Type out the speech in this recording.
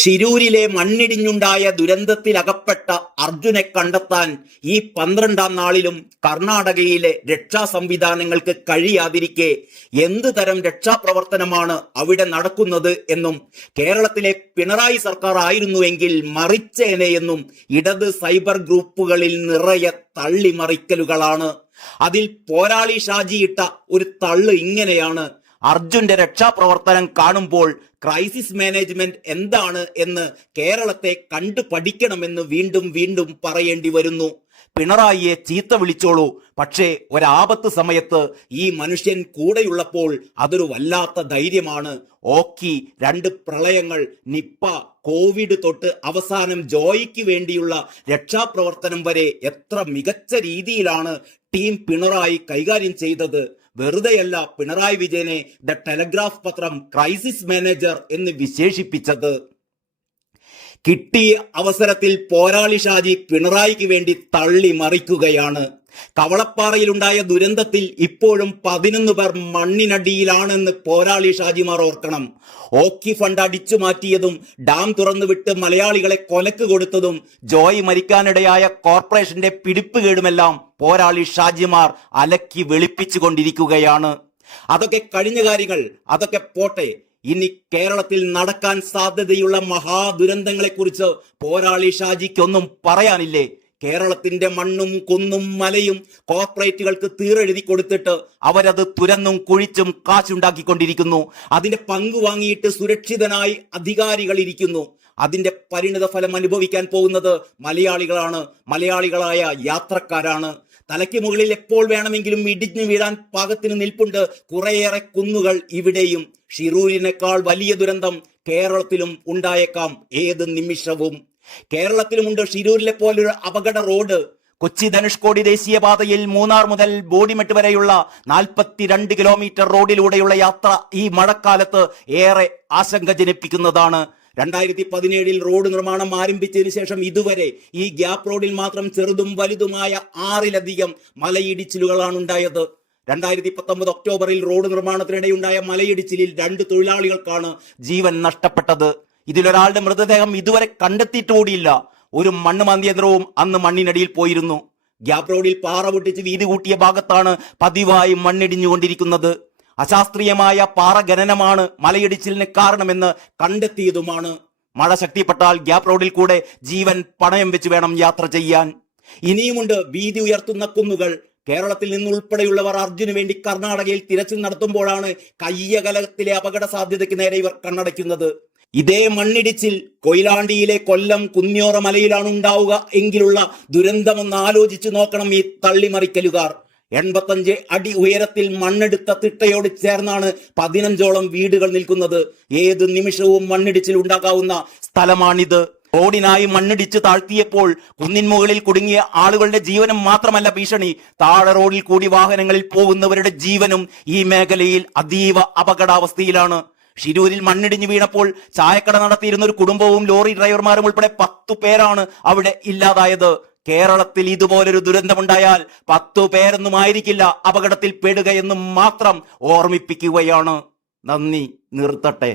ഷിരൂരിലെ മണ്ണിടിഞ്ഞുണ്ടായ ദുരന്തത്തിൽ അകപ്പെട്ട അർജുനെ കണ്ടെത്താൻ ഈ പന്ത്രണ്ടാം നാളിലും കർണാടകയിലെ രക്ഷാ സംവിധാനങ്ങൾക്ക് കഴിയാതിരിക്കെ എന്ത് തരം രക്ഷാപ്രവർത്തനമാണ് അവിടെ നടക്കുന്നത് എന്നും കേരളത്തിലെ പിണറായി സർക്കാർ ആയിരുന്നുവെങ്കിൽ മറിച്ചേനെ എന്നും ഇടത് സൈബർ ഗ്രൂപ്പുകളിൽ നിറയെ തള്ളിമറിക്കലുകളാണ്. അതിൽ പോരാളി ഷാജിയിട്ട ഒരു തള്ള് ഇങ്ങനെയാണ്. അർജുന്റെ രക്ഷാപ്രവർത്തനം കാണുമ്പോൾ ക്രൈസിസ് മാനേജ്മെന്റ് എന്താണ് എന്ന് കേരളത്തെ കണ്ടു പഠിക്കണമെന്ന് വീണ്ടും വീണ്ടും പറയേണ്ടി വരുന്നു. പിണറായിയെ ചീത്ത വിളിച്ചോളൂ. പക്ഷേ ഒരാപത്ത് സമയത്ത് ഈ മനുഷ്യൻ കൂടെയുള്ളപ്പോൾ അതൊരു വല്ലാത്ത ധൈര്യമാണ്. ഓക്കി രണ്ട് പ്രളയങ്ങൾ നിപ്പ കോവിഡ് തൊട്ട് അവസാനം ജോയിക്ക് വേണ്ടിയുള്ള രക്ഷാപ്രവർത്തനം വരെ എത്ര മികച്ച രീതിയിലാണ് ടീം പിണറായി കൈകാര്യം ചെയ്തത്. വെറുതെയല്ല പിണറായി വിജയനെ ദ ടെലഗ്രാഫ് പത്രം ക്രൈസിസ് മാനേജർ എന്ന് വിശേഷിപ്പിച്ചത്. കിട്ടിയ അവസരത്തിൽ പോരാളി ഷാജി പിണറായിക്ക് വേണ്ടി തള്ളി മറിക്കുകയാണ്. കവളപ്പാറയിലുണ്ടായ ദുരന്തത്തിൽ ഇപ്പോഴും പതിനൊന്ന് പേർ മണ്ണിനടിയിലാണെന്ന് പോരാളി ഷാജിമാർ ഓർക്കണം. ഓക്കി ഫണ്ട് അടിച്ചു മാറ്റിയതും ഡാം തുറന്നുവിട്ട് മലയാളികളെ കൊലക്ക് കൊടുത്തതും ജോയി മരിക്കാനിടയായ കോർപ്പറേഷന്റെ പിടിപ്പ് കേടുമെല്ലാം പോരാളി ഷാജിമാർ അലക്കി വെളുപ്പിച്ചു കൊണ്ടിരിക്കുകയാണ് അതൊക്കെ കഴിഞ്ഞ കാര്യങ്ങൾ അതൊക്കെ പോട്ടെ. ഇനി കേരളത്തിൽ നടക്കാൻ സാധ്യതയുള്ള മഹാദുരന്തങ്ങളെക്കുറിച്ച് പോരാളി ഷാജിക്കൊന്നും പറയാനില്ലേ? കേരളത്തിന്റെ മണ്ണും കുന്നും മലയും കോർപ്പറേറ്റുകൾക്ക് തീരെഴുതി കൊടുത്തിട്ട് അവരത് തുരന്നും കുഴിച്ചും കാശുണ്ടാക്കിക്കൊണ്ടിരിക്കുന്നു. അതിന്റെ പങ്ക് വാങ്ങിയിട്ട് സുരക്ഷിതനായി അധികാരികൾ ഇരിക്കുന്നു. അതിന്റെ പരിണിത ഫലം അനുഭവിക്കാൻ പോകുന്നത് മലയാളികളാണ്. മലയാളികളായ യാത്രക്കാരാണ്. തലയ്ക്ക് മുകളിൽ എപ്പോൾ വേണമെങ്കിലും ഇടിഞ്ഞു വീഴാൻ പാകത്തിന് നിൽപ്പുണ്ട്. കുറേയേറെ കുന്നുകൾ ഇവിടെയും. ഷിറൂരിനേക്കാൾ വലിയ ദുരന്തം കേരളത്തിലും ഉണ്ടായേക്കാം ഏത് നിമിഷവും. കേരളത്തിലുമുണ്ട് ഷിരൂരിലെ പോലൊരു അപകട റോഡ്. കൊച്ചി ധനുഷ്കോടി ദേശീയപാതയിൽ മൂന്നാർ മുതൽ ബോഡിമെട്ട് വരെയുള്ള നാൽപ്പത്തിരണ്ട് കിലോമീറ്റർ റോഡിലൂടെയുള്ള യാത്ര ഈ മഴക്കാലത്ത് ഏറെ ആശങ്ക ജനിപ്പിക്കുന്നതാണ്. രണ്ടായിരത്തി പതിനേഴിൽ റോഡ് നിർമ്മാണം ആരംഭിച്ചതിന് ശേഷം ഇതുവരെ ഈ ഗ്യാപ് റോഡിൽ മാത്രം ചെറുതും വലുതുമായ ആറിലധികം മലയിടിച്ചിലുകളാണ് ഉണ്ടായത്. രണ്ടായിരത്തി പത്തൊമ്പത് ഒക്ടോബറിൽ റോഡ് നിർമ്മാണത്തിനിടെയുണ്ടായ മലയിടിച്ചിലിൽ രണ്ട് തൊഴിലാളികൾക്കാണ് ജീവൻ നഷ്ടപ്പെട്ടത്. ഇതിലൊരാളുടെ മൃതദേഹം ഇതുവരെ കണ്ടെത്തിയിട്ട് കൂടിയില്ല ഒരു മണ്ണ് മാന്തിയന്ത്രവും അന്ന് മണ്ണിനടിയിൽ പോയിരുന്നു. ഗ്യാപ് റോഡിൽ പാറ പൊട്ടിച്ച് വീതി കൂട്ടിയ ഭാഗത്താണ് പതിവായി മണ്ണിടിഞ്ഞുകൊണ്ടിരിക്കുന്നത്. അശാസ്ത്രീയമായ പാറ ഖനനമാണ് മലയിടിച്ചിലിന് കാരണമെന്ന് കണ്ടെത്തിയതുമാണ്. മഴ ശക്തിപ്പെട്ടാൽ ഗ്യാപ് റോഡിൽ കൂടെ ജീവൻ പണയം വെച്ച് വേണം യാത്ര ചെയ്യാൻ. ഇനിയുമുണ്ട് വീതി ഉയർത്തുന്ന കുന്നുകൾ. കേരളത്തിൽ നിന്നുൾപ്പെടെയുള്ളവർ അർജുന് വേണ്ടി കർണാടകയിൽ തിരച്ചിൽ നടത്തുമ്പോഴാണ് കയ്യകലത്തിലെ അപകട സാധ്യതയ്ക്ക് നേരെ ഇവർ കണ്ണടയ്ക്കുന്നത്. ഇതേ മണ്ണിടിച്ചിൽ കൊയിലാണ്ടിയിലെ കൊല്ലം കുന്നിയോറ മലയിലാണ് ഉണ്ടാവുക എങ്കിലുള്ള ദുരന്തമെന്ന് ആലോചിച്ചു നോക്കണം ഈ തള്ളിമറിക്കലുകാർ. എൺപത്തഞ്ച് അടി ഉയരത്തിൽ മണ്ണെടുത്ത തിട്ടയോട് ചേർന്നാണ് പതിനഞ്ചോളം വീടുകൾ നിൽക്കുന്നത്. ഏത് നിമിഷവും മണ്ണിടിച്ചിൽ ഉണ്ടാകാവുന്ന സ്ഥലമാണിത്. റോഡിനായി മണ്ണിടിച്ച് താഴ്ത്തിയപ്പോൾ കുന്നിൻ മുകളിൽ കുടുങ്ങിയ ആളുകളുടെ ജീവനും മാത്രമല്ല ഭീഷണി. താഴെ റോഡിൽ കൂടി വാഹനങ്ങളിൽ പോകുന്നവരുടെ ജീവനും ഈ മേഖലയിൽ അതീവ അപകടാവസ്ഥയിലാണ്. ഷിരൂരിൽ മണ്ണിടിഞ്ഞു വീണപ്പോൾ ചായക്കട നടത്തിയിരുന്ന ഒരു കുടുംബവും ലോറി ഡ്രൈവർമാരും ഉൾപ്പെടെ പത്തു പേരാണ് അവിടെ ഇല്ലാതായത്. കേരളത്തിൽ ഇതുപോലൊരു ദുരന്തമുണ്ടായാൽ പത്തു പേരൊന്നും ആയിരിക്കില്ല അപകടത്തിൽ പെടുകയെന്നും മാത്രം ഓർമ്മിപ്പിക്കുകയാണ്. നന്ദി നിർത്തട്ടെ.